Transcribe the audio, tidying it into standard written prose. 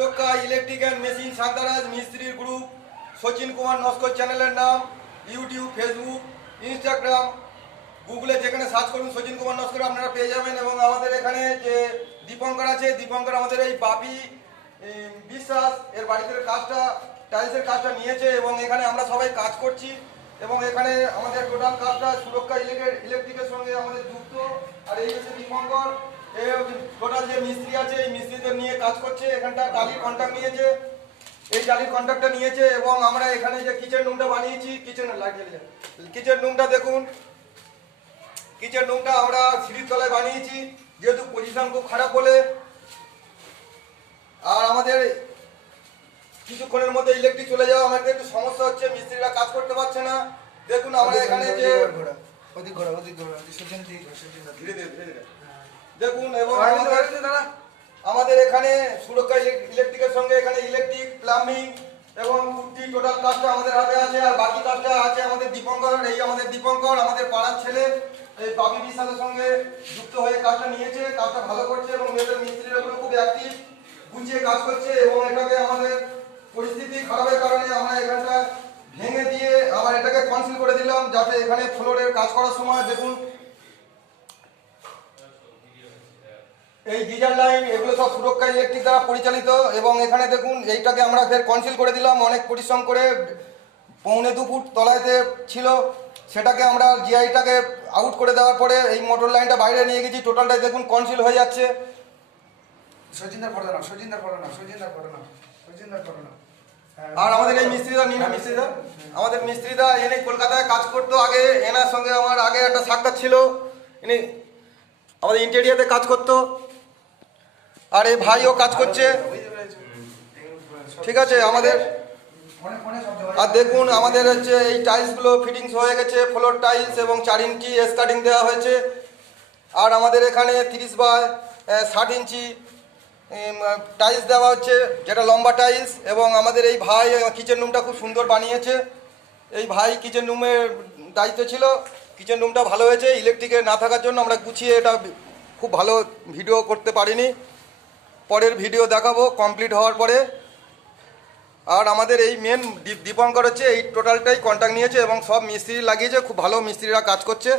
সুরক্ষা electric and machine সান্তারাজ মিস্ত্রির group, Sachin Kumar Naskar চ্যানেলের নাম। ইউটিউব, ফেসবুক, ইনস্টাগ্রাম, গুগলে যেখানে সার্চ করুন সচিন কুমার নস্কর আপনারা পেয়ে যাবেন। এবং আমাদের এখানে যে দীপঙ্কর আছে, দীপঙ্কর আমাদের এই বাপি বিশ্বাস এর বাড়িতে কাজটা, টাইলসের কাজটা নিয়েছে এবং এখানে আমরা সবাই কাজ করছি। এবং এখানে আমাদের টোটাল কাজটা সুরক্ষা ইলেকট্রিকের সঙ্গে আমাদের যুক্ত। আর এই হচ্ছে দীপঙ্কর, এই টোটাল যে মিস্ত্রি আছে এই মিস্ত্রিদের নিয়ে কাজ করছে। এখানটা টালির কন্ট্রাক্ট নিয়েছে, এই টালির কন্ট্রাক্টটা নিয়েছে। এবং আমরা এখানে যে কিচেন রুমটা বানিয়েছি, কিচেন রুমটা দেখুন, কিচেন রুমটা আমরা সিঁড়ির তলায় বানিয়েছি যেহেতু পজিশন খুব খারাপ বলে। আর আমাদের কিছুক্ষণের মধ্যে ইলেকট্রিক চলে যাওয়া, আমাদের একটু সমস্যা হচ্ছে, মিস্ত্রিরা কাজ করতে পারছে না। দেখুন আমরা এখানে যে দেখুন, এবং আমাদের এখানে সুরক্ষা ইলেকট্রিকের সঙ্গে এখানে ইলেকট্রিক, প্লাম্বিং এবং পুট্টি টোটাল কাজটা আমাদের হাতে আছে। আর বাকি কাজটা আছে আমাদের দীপঙ্কর, এই আমাদের দীপঙ্কর আমাদের পাড়ার ছেলে, এই বাপি বিশ্বাসের সঙ্গে যুক্ত হয়ে কাজটা নিয়েছে, কাজটা ভালো করছে এবং মেয়েদের মিস্ত্রিরা খুব অ্যাক্টিভ, গুছিয়ে কাজ করছে। এবং এটাকে আমাদের পরিস্থিতি খারাপের কারণে আমরা এখানটা ভেঙে দিয়ে আবার এটাকে কনসিল করে দিলাম, যাতে এখানে ফ্লোরের কাজ করার সময় দেখুন এই গিজার লাইন এগুলো সব সুরক্ষা ইলেকট্রিক দ্বারা পরিচালিত। এবং এখানে দেখুন এইটাকে আমরা ফের কনসিল করে দিলাম অনেক পরিশ্রম করে, 1.25 ফুট তলাতে ছিল, সেটাকে আমরা জিআইটাকে আউট করে দেওয়ার পরে এই মোটর লাইনটা বাইরে নিয়ে গেছি, টোটালটাই দেখুন কনসিল হয়ে যাচ্ছে। আর আমাদের এই মিস্ত্রিদা, আমাদের মিস্ত্রিদা এনে কলকাতায় কাজ করতো আগে, এনার সঙ্গে আমার আগে একটা সাক্ষাৎ ছিল, ইনি আমাদের ইন্টেরিয়াতে কাজ করতো। আর এই ভাইও কাজ করছে, ঠিক আছে আমাদের। আর দেখুন আমাদের হচ্ছে এই টাইলসগুলো ফিটিংস হয়ে গেছে, ফ্লোর টাইলস এবং 4 ইঞ্চি স্কার্টিং দেওয়া হয়েছে। আর আমাদের এখানে 30 বাই 60 ইঞ্চি টাইলস দেওয়া হচ্ছে, যেটা লম্বা টাইলস। এবং আমাদের এই ভাই কিচেন রুমটা খুব সুন্দর বানিয়েছে, এই ভাই কিচেন রুমের দায়িত্ব ছিল। কিচেন রুমটা ভালো হয়েছে, ইলেকট্রিকে না থাকার জন্য আমরা গুছিয়ে এটা খুব ভালো ভিডিও করতে পারিনি, পরের ভিডিও দেখাবো কমপ্লিট হওয়ার পরে। আর আমাদের এই মেন দীপঙ্কর হচ্ছে এই টোটালটাই কন্ট্রাক্ট নিয়েছে এবং সব মিস্ত্রি লাগিয়েছে, খুব ভালো মিস্ত্রিরা কাজ করছে।